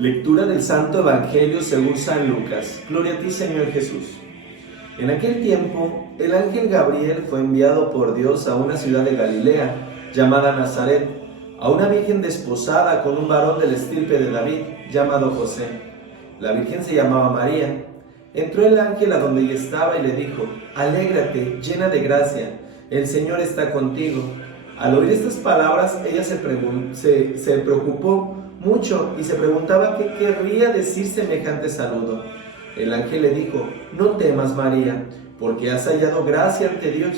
Lectura del Santo Evangelio según San Lucas. Gloria a ti, Señor Jesús. En aquel tiempo, el ángel Gabriel fue enviado por Dios a una ciudad de Galilea, llamada Nazaret, a una virgen desposada con un varón del estirpe de David, llamado José. La virgen se llamaba María. Entró el ángel a donde ella estaba y le dijo: «Alégrate, llena de gracia, el Señor está contigo». Al oír estas palabras, ella se preocupó mucho y se preguntaba qué querría decir semejante saludo. El ángel le dijo: «No temas, María, porque has hallado gracia ante Dios.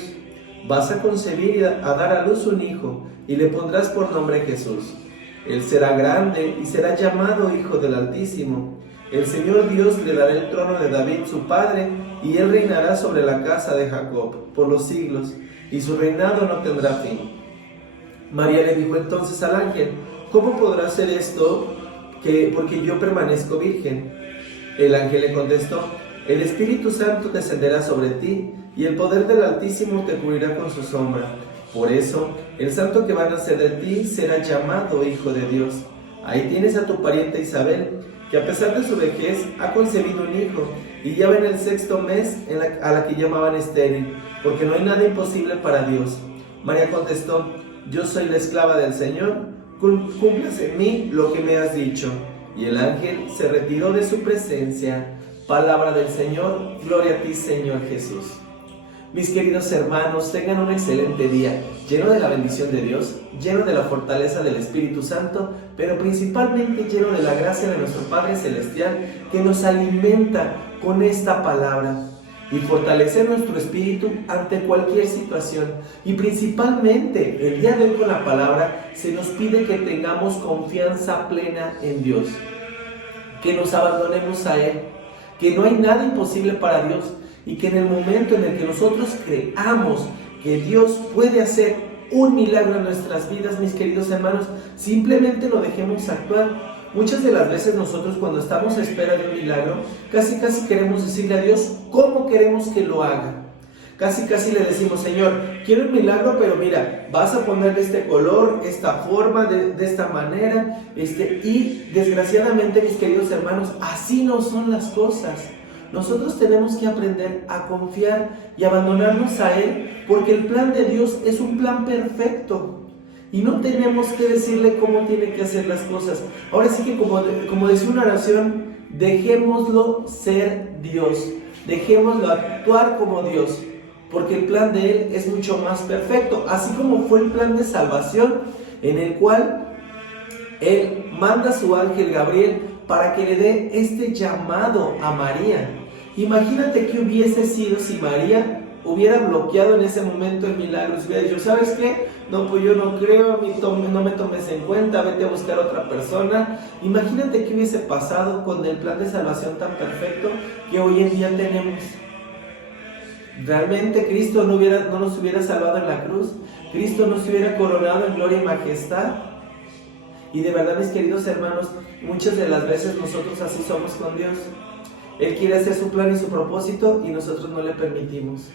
Vas a concebir y a dar a luz un hijo, y le pondrás por nombre Jesús. Él será grande y será llamado Hijo del Altísimo. El Señor Dios le dará el trono de David su padre, y él reinará sobre la casa de Jacob por los siglos, y su reinado no tendrá fin». María le dijo entonces al ángel: «¿Cómo podrá ser esto porque yo permanezco virgen?». El ángel le contestó: «El Espíritu Santo descenderá sobre ti, y el poder del Altísimo te cubrirá con su sombra. Por eso, el santo que va a nacer de ti será llamado Hijo de Dios. Ahí tienes a tu pariente Isabel, que a pesar de su vejez ha concebido un hijo, y ya va en el 6º mes a la que llamaban estéril, porque no hay nada imposible para Dios». María contestó: «Yo soy la esclava del Señor, cúmplase en mí lo que me has dicho». Y el ángel se retiró de su presencia. Palabra del Señor. Gloria a ti, Señor Jesús. Mis queridos hermanos, tengan un excelente día, lleno de la bendición de Dios, lleno de la fortaleza del Espíritu Santo, pero principalmente lleno de la gracia de nuestro Padre Celestial, que nos alimenta con esta palabra y fortalece nuestro espíritu ante cualquier situación. Y principalmente el día de hoy, con la palabra se nos pide que tengamos confianza plena en Dios, que nos abandonemos a Él, que no hay nada imposible para Dios, y que en el momento en el que nosotros creamos que Dios puede hacer un milagro en nuestras vidas, mis queridos hermanos, simplemente lo dejemos actuar. Muchas de las veces nosotros, cuando estamos a espera de un milagro, casi queremos decirle a Dios cómo queremos que lo haga. Casi le decimos: «Señor, quiero un milagro, pero mira, vas a ponerle este color, esta forma, de esta manera». Y desgraciadamente, mis queridos hermanos, así no son las cosas. Nosotros tenemos que aprender a confiar y abandonarnos a Él, porque el plan de Dios es un plan perfecto. Y no tenemos que decirle cómo tiene que hacer las cosas. Ahora sí que, como decía una oración, dejémoslo ser Dios. Dejémoslo actuar como Dios, porque el plan de Él es mucho más perfecto. Así como fue el plan de salvación, en el cual Él manda a su ángel Gabriel para que le dé este llamado a María. Imagínate qué hubiese sido si María hubiera bloqueado en ese momento el milagro, si hubiera dicho: «¿Sabes qué? No, pues yo no creo, no me tomes en cuenta, vete a buscar a otra persona». Imagínate qué hubiese pasado con el plan de salvación tan perfecto que hoy en día tenemos. Realmente Cristo no nos hubiera salvado en la cruz, Cristo no se hubiera coronado en gloria y majestad. Y de verdad, mis queridos hermanos, muchas de las veces nosotros así somos con Dios. Él quiere hacer su plan y su propósito, y nosotros no le permitimos.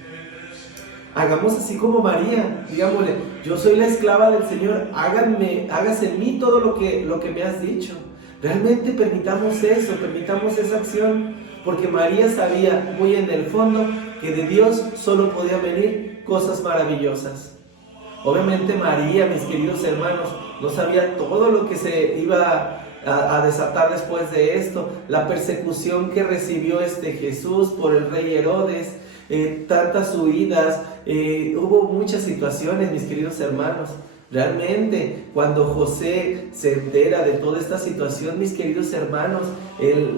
Hagamos así como María, digámosle: «Yo soy la esclava del Señor, hágase en mí todo lo que me has dicho». Realmente permitamos eso, permitamos esa acción, porque María sabía muy en el fondo que de Dios solo podían venir cosas maravillosas. Obviamente María, mis queridos hermanos, no sabía todo lo que se iba a desatar después de esto, la persecución que recibió Jesús por el rey Herodes, tantas huidas, hubo muchas situaciones, mis queridos hermanos. Realmente, cuando José se entera de toda esta situación, mis queridos hermanos,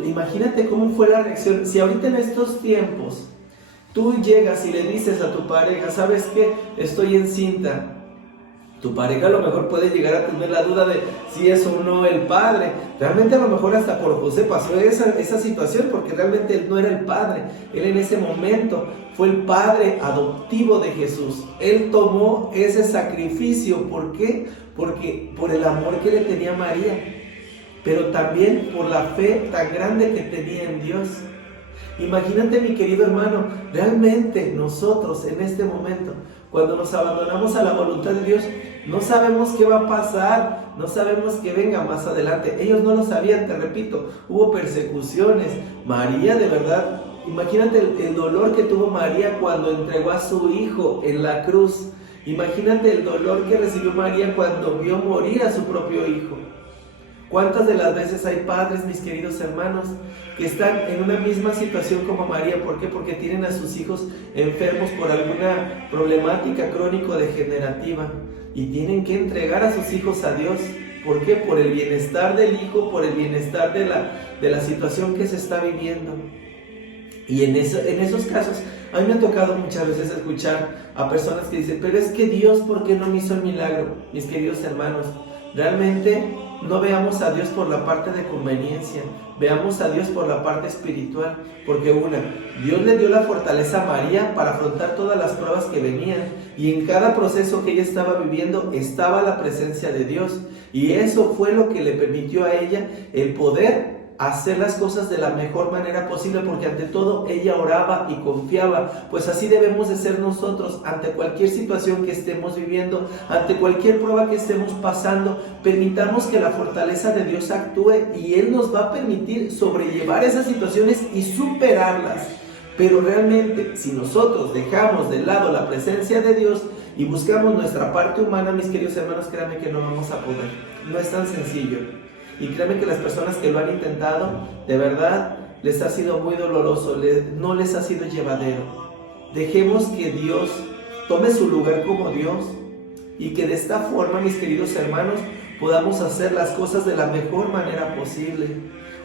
imagínate cómo fue la reacción. Si ahorita en estos tiempos tú llegas y le dices a tu pareja: «¿Sabes qué? Estoy encinta». Tu pareja a lo mejor puede llegar a tener la duda de si es o no el padre. Realmente a lo mejor hasta por José pasó esa situación, porque realmente él no era el padre. Él en ese momento fue el padre adoptivo de Jesús. Él tomó ese sacrificio. ¿Por qué? Porque por el amor que le tenía a María, pero también por la fe tan grande que tenía en Dios. Imagínate, mi querido hermano, realmente nosotros en este momento Cuando nos abandonamos a la voluntad de Dios, no sabemos qué va a pasar, no sabemos qué venga más adelante. Ellos no lo sabían, te repito, hubo persecuciones. María, de verdad, imagínate el dolor que tuvo María cuando entregó a su hijo en la cruz. Imagínate el dolor que recibió María cuando vio morir a su propio hijo. ¿Cuántas de las veces hay padres, mis queridos hermanos, que están en una misma situación como María? ¿Por qué? Porque tienen a sus hijos enfermos por alguna problemática crónico-degenerativa y tienen que entregar a sus hijos a Dios. ¿Por qué? Por el bienestar del hijo, por el bienestar de la situación que se está viviendo. Y en esos casos, a mí me ha tocado muchas veces escuchar a personas que dicen, pero es que Dios, ¿por qué no me hizo el milagro? Mis queridos hermanos, realmente no veamos a Dios por la parte de conveniencia, veamos a Dios por la parte espiritual, porque Dios le dio la fortaleza a María para afrontar todas las pruebas que venían, y en cada proceso que ella estaba viviendo estaba la presencia de Dios, y eso fue lo que le permitió a ella el poder hacer las cosas de la mejor manera posible, porque ante todo ella oraba y confiaba. Pues así debemos de ser nosotros ante cualquier situación que estemos viviendo, ante cualquier prueba que estemos pasando. Permitamos que la fortaleza de Dios actúe y Él nos va a permitir sobrellevar esas situaciones y superarlas. Pero realmente, si nosotros dejamos de lado la presencia de Dios y buscamos nuestra parte humana, mis queridos hermanos, créanme que no vamos a poder. No es tan sencillo. Y créanme que las personas que lo han intentado, de verdad, les ha sido muy doloroso, no les ha sido llevadero. Dejemos que Dios tome su lugar como Dios y que de esta forma, mis queridos hermanos, podamos hacer las cosas de la mejor manera posible.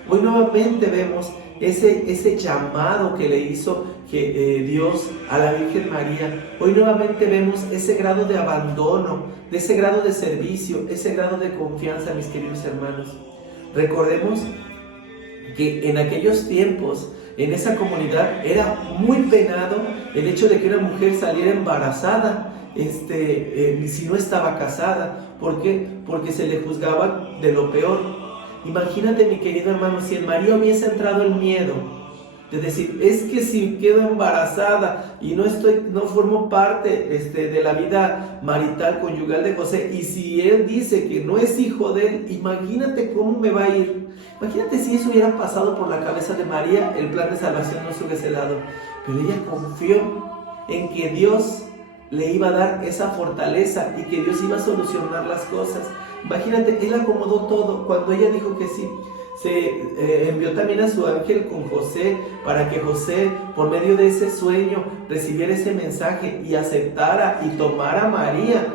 Hoy nuevamente vemos ese llamado que le hizo Dios a la Virgen María. Hoy nuevamente vemos ese grado de abandono, ese grado de servicio, ese grado de confianza, mis queridos hermanos. Recordemos que en aquellos tiempos, en esa comunidad, era muy penado el hecho de que una mujer saliera embarazada, si no estaba casada. ¿Por qué? Porque se le juzgaba de lo peor. Imagínate, mi querido hermano, si en María hubiese entrado el miedo de decir, es que si quedo embarazada y no formo parte de la vida marital, conyugal de José, y si él dice que no es hijo de él, imagínate cómo me va a ir. Imagínate si eso hubiera pasado por la cabeza de María, el plan de salvación no se hubiese dado. Pero ella confió en que Dios le iba a dar esa fortaleza y que Dios iba a solucionar las cosas. Imagínate, Él acomodó todo. Cuando ella dijo que sí, se envió también a su ángel con José, para que José, por medio de ese sueño, recibiera ese mensaje y aceptara y tomara a María,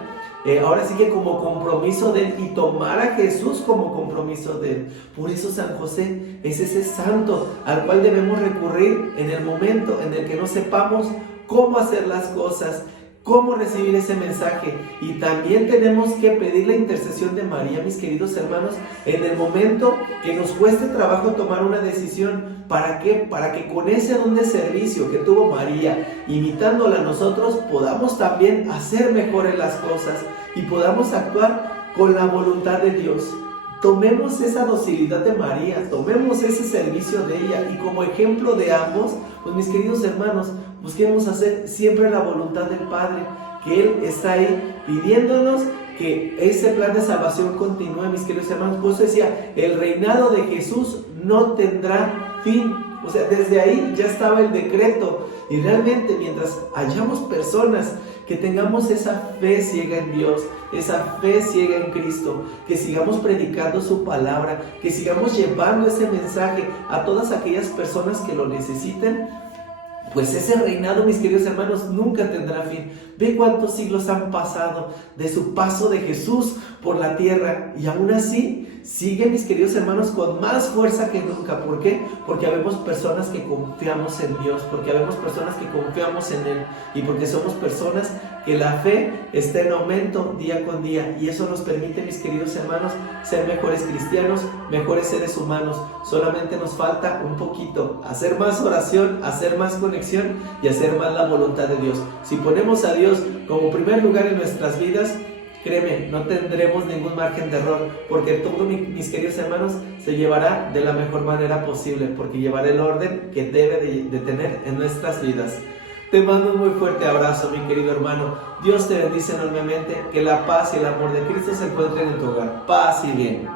ahora sí que como compromiso de Él, y tomara a Jesús como compromiso de Él. Por eso San José es ese santo al cual debemos recurrir en el momento en el que no sepamos cómo hacer las cosas, cómo recibir ese mensaje. Y también tenemos que pedir la intercesión de María, mis queridos hermanos, en el momento que nos cueste trabajo tomar una decisión. ¿Para qué? Para que con ese don de servicio que tuvo María, imitándola a nosotros, podamos también hacer mejores las cosas y podamos actuar con la voluntad de Dios. Tomemos esa docilidad de María, tomemos ese servicio de ella, y como ejemplo de ambos, pues mis queridos hermanos, busquemos hacer siempre la voluntad del Padre, que Él está ahí pidiéndonos que ese plan de salvación continúe, mis queridos hermanos. Por eso decía, el reinado de Jesús no tendrá fin. O sea, desde ahí ya estaba el decreto, y realmente mientras hayamos personas que tengamos esa fe ciega en Dios, esa fe ciega en Cristo, que sigamos predicando su palabra, que sigamos llevando ese mensaje a todas aquellas personas que lo necesiten, pues ese reinado, mis queridos hermanos, nunca tendrá fin. Ve cuántos siglos han pasado de su paso de Jesús por la tierra, y aún así sigue, mis queridos hermanos, con más fuerza que nunca. ¿Por qué? Porque habemos personas que confiamos en Dios, porque habemos personas que confiamos en Él, y porque somos personas que la fe está en aumento día con día, y eso nos permite, mis queridos hermanos, ser mejores cristianos, mejores seres humanos. Solamente nos falta un poquito, hacer más oración, hacer más conexión y hacer más la voluntad de Dios. Si ponemos a Dios como primer lugar en nuestras vidas, créeme, no tendremos ningún margen de error, porque todo, mis queridos hermanos, se llevará de la mejor manera posible, porque llevará el orden que debe de tener en nuestras vidas. Te mando un muy fuerte abrazo, mi querido hermano. Dios te bendice enormemente. Que la paz y el amor de Cristo se encuentren en tu hogar. Paz y bien.